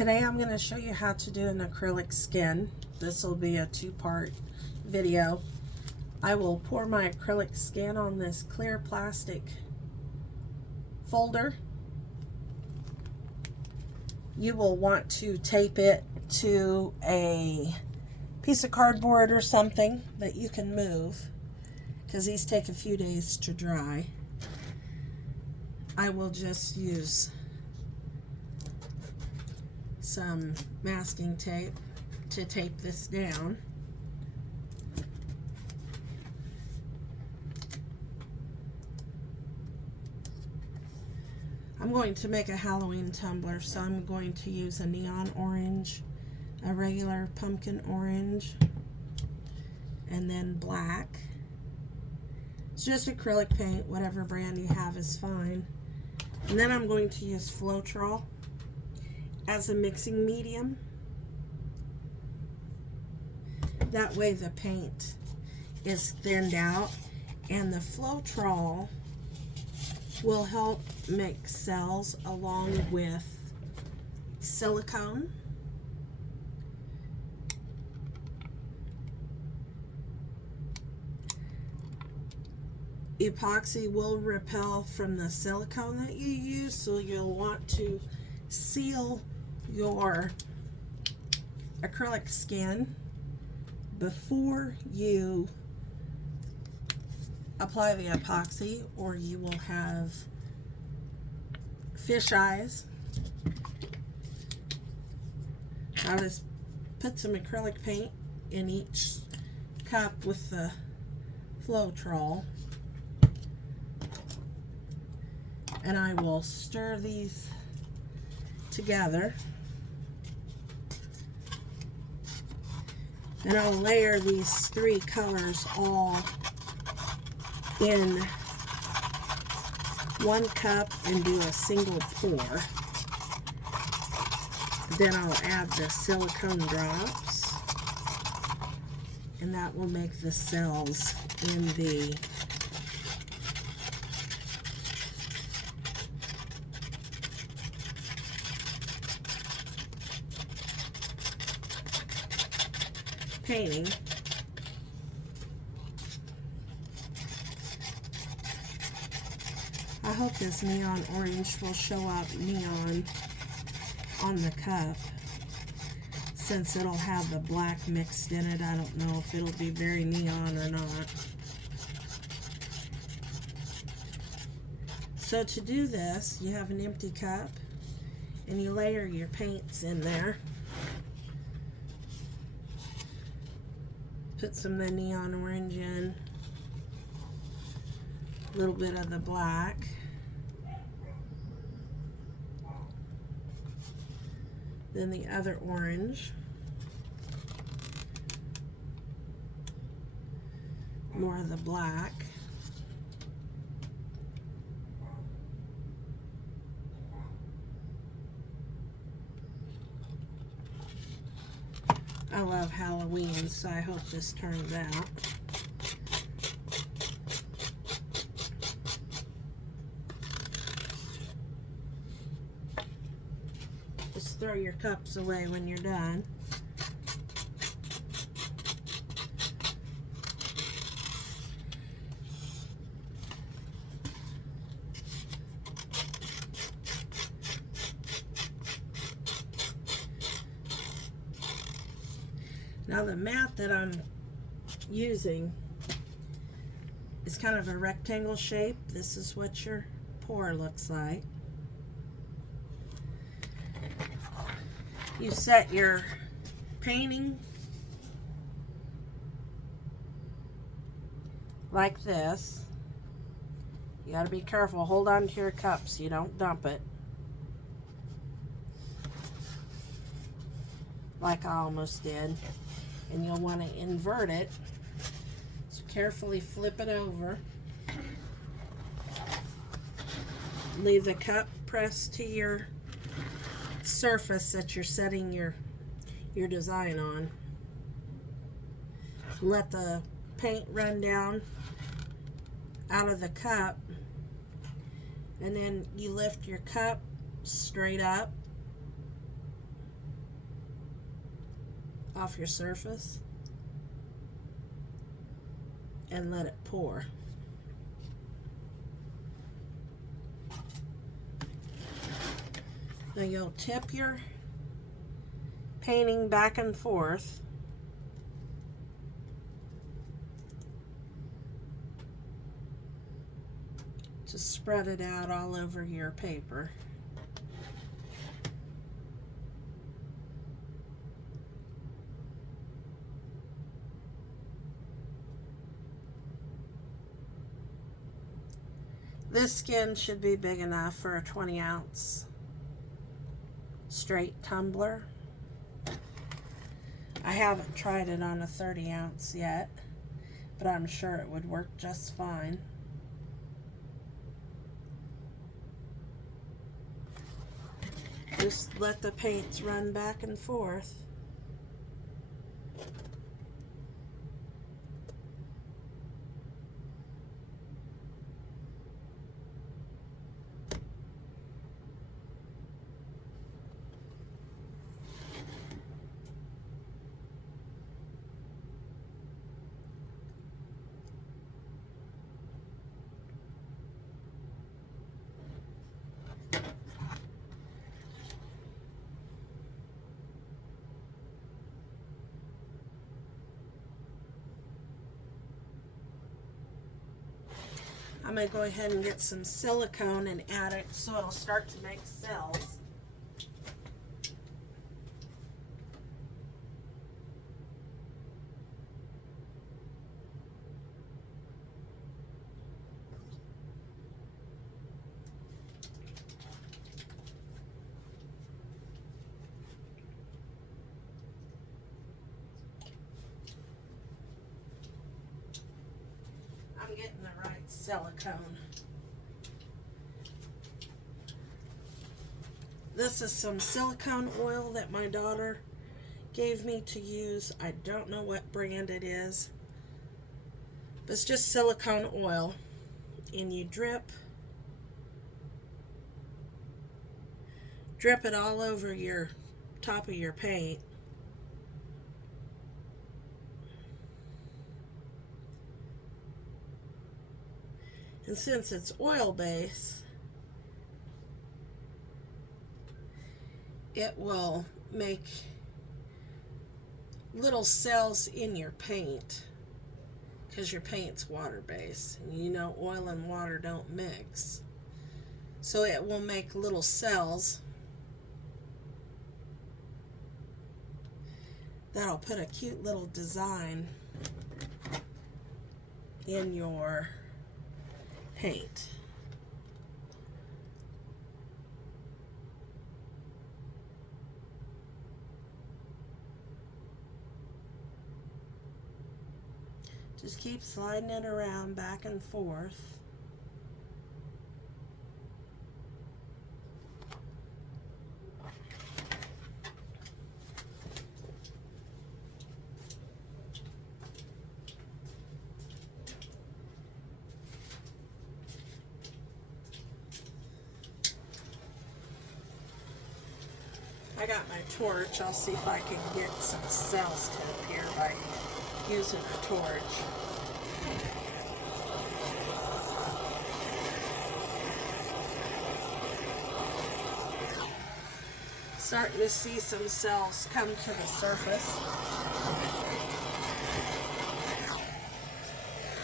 Today I'm going to show you how to do an acrylic skin. This will be a two-part video. I will pour my acrylic skin on this clear plastic folder. You will want to tape it to a piece of cardboard or something that you can move, because these take a few days to dry. I will just use some masking tape to tape this down. I'm going to make a Halloween tumbler, so I'm going to use a neon orange, a regular pumpkin orange, and then black. It's just acrylic paint, whatever brand you have is fine. And then I'm going to use Floetrol as a mixing medium. That way the paint is thinned out, and the Floetrol will help mix cells along with silicone. Epoxy will repel from the silicone that you use, so you'll want to seal your acrylic skin before you apply the epoxy, or you will have fish eyes. I'll just put some acrylic paint in each cup with the Floetrol, and I will stir these together, and I'll layer these three colors all in one cup and do a single pour. Then I'll add the silicone drops, and that will make the cells in the painting. I hope this neon orange will show up neon on the cup, since it'll have the black mixed in it. I don't know if it'll be very neon or not. So to do this, you have an empty cup and you layer your paints in there. Put some of the neon orange in, a little bit of the black, then the other orange, more of the black, I love Halloween, so I hope this turns out. Just throw your cups away when you're done. Now the mat that I'm using is kind of a rectangle shape. This is what your pour looks like. You set your painting like this. You got to be careful. Hold on to your cup so you don't dump it, like I almost did. And you'll want to invert it, so carefully flip it over. Leave the cup pressed to your surface that you're setting your design on. Let the paint run down out of the cup, and then you lift your cup straight up off your surface and let it pour. Now you'll tip your painting back and forth to spread it out all over your paper. This skin should be big enough for a 20-ounce straight tumbler. I haven't tried it on a 30-ounce yet, but I'm sure it would work just fine. Just let the paints run back and forth. I'm going to go ahead and get some silicone and add it so it'll start to make cells. I'm getting the right silicone. This is some silicone oil that my daughter gave me to use. I don't know what brand it is, but it's just silicone oil, and you drip it all over your top of your paint. And since it's oil based, it will make little cells in your paint because your paint's water based, and you know oil and water don't mix, so it will make little cells that'll put a cute little design in your paint. Just keep sliding it around back and forth. I got my torch. I'll see if I can get some cells to appear by using a torch. Starting to see some cells come to the surface.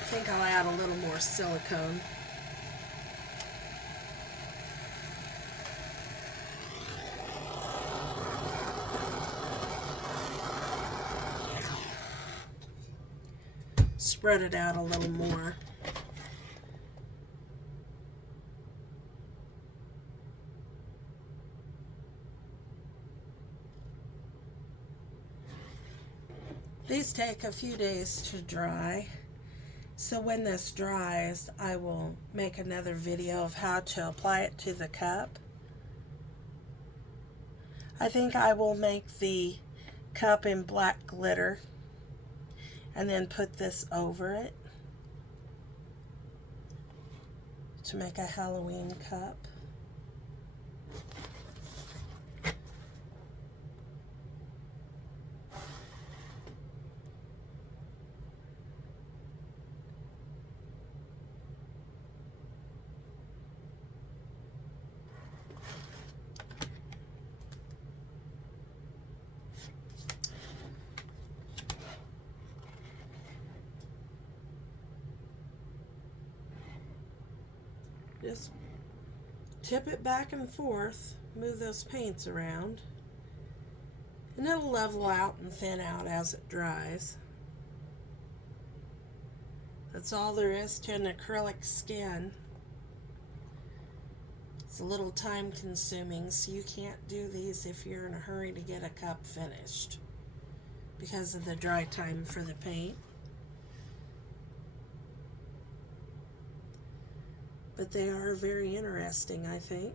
I think I'll add a little more silicone. Spread it out a little more. These take a few days to dry, so when this dries, I will make another video of how to apply it to the cup. I think I will make the cup in black glitter and then put this over it to make a Halloween cup. just tip it back and forth, move those paints around, and it'll level out and thin out as it dries. That's all there is to an acrylic skin. It's a little time consuming, so you can't do these if you're in a hurry to get a cup finished because of the dry time for the paint. But they are very interesting, I think.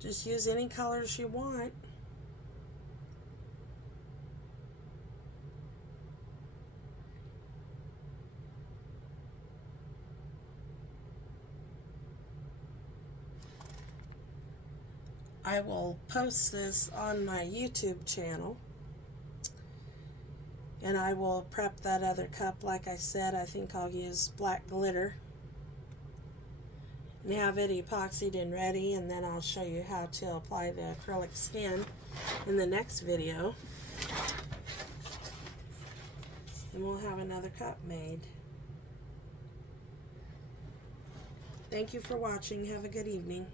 Just use any colors you want. I will post this on my YouTube channel, and I will prep that other cup. Like I said, I think I'll use black glitter and have it epoxied and ready, and then I'll show you how to apply the acrylic skin in the next video, and we'll have another cup made. Thank you for watching. Have a good evening.